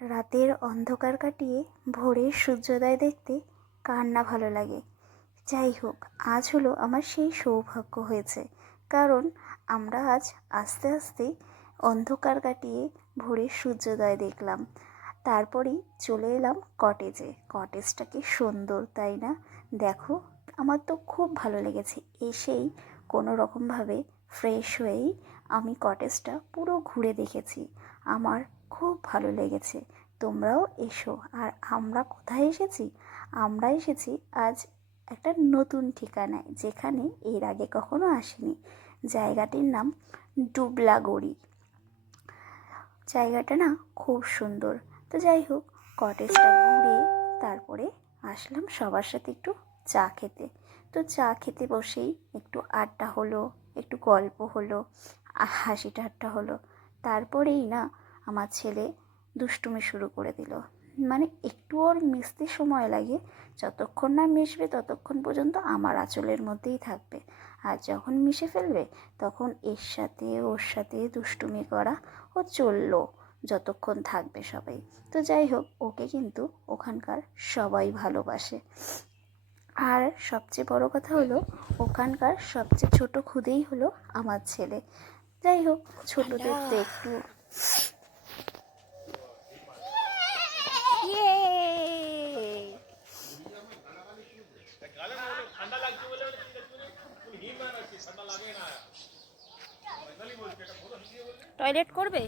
রাতের অন্ধকার কাটিয়ে ভোরের সূর্যোদয় দেখতে কার না ভালো লাগে। যাই হোক, আজ হলো আমার সেই সৌভাগ্য হয়েছে, কারণ আমরা আজ আস্তে আস্তে অন্ধকার কাটিয়ে ভোরের সূর্যোদয় দেখলাম। তারপরেই চলে এলাম কটেজে। কটেজটা কি সুন্দর, তাই না? দেখো, আমার তো খুব ভালো লেগেছে। এসেই কোনো রকমভাবে ফ্রেশ হয়েই আমি কটেজটা পুরো ঘুরে দেখেছি। আমার খুব ভালো লেগেছে। তোমরাও এসো। আর আমরা কোথায় এসেছি? আমরা এসেছি আজ একটা নতুন ঠিকানায়, যেখানে এর আগে কখনো আসিনি। জায়গাটির নাম ডুবলাগড়ি। জায়গাটা না খুব সুন্দর। তো যাই হোক, কটেজটা ঘুরে তারপরে আসলাম সবার সাথে একটু চা খেতে। তো চা খেতে বসেই একটু আড্ডা হলো, একটু গল্প হলো, হাসি ঠাট্টা হলো। তারপরেই না আমার ছেলে দুষ্টুমি শুরু করে দিল। মানে একটু ওর মিশতে সময় লাগে, যতক্ষণ না মিশবে ততক্ষণ পর্যন্ত আমার আঁচলের মধ্যেই থাকবে। আর যখন মিশে ফেলবে তখন এর সাথে ওর সাথে দুষ্টুমি করা ও চললো যতক্ষণ থাকবে সবাই। তো যাই হোক, ওকে কিন্তু ওখানকার সবাই ভালোবাসে। আর সবচেয়ে বড় কথা হলো, ওখানকার সবচেয়ে ছোট খুদেই হলো আমার ছেলে। যাই হোক, ছোটদের তো একটু টয়লেট করবে।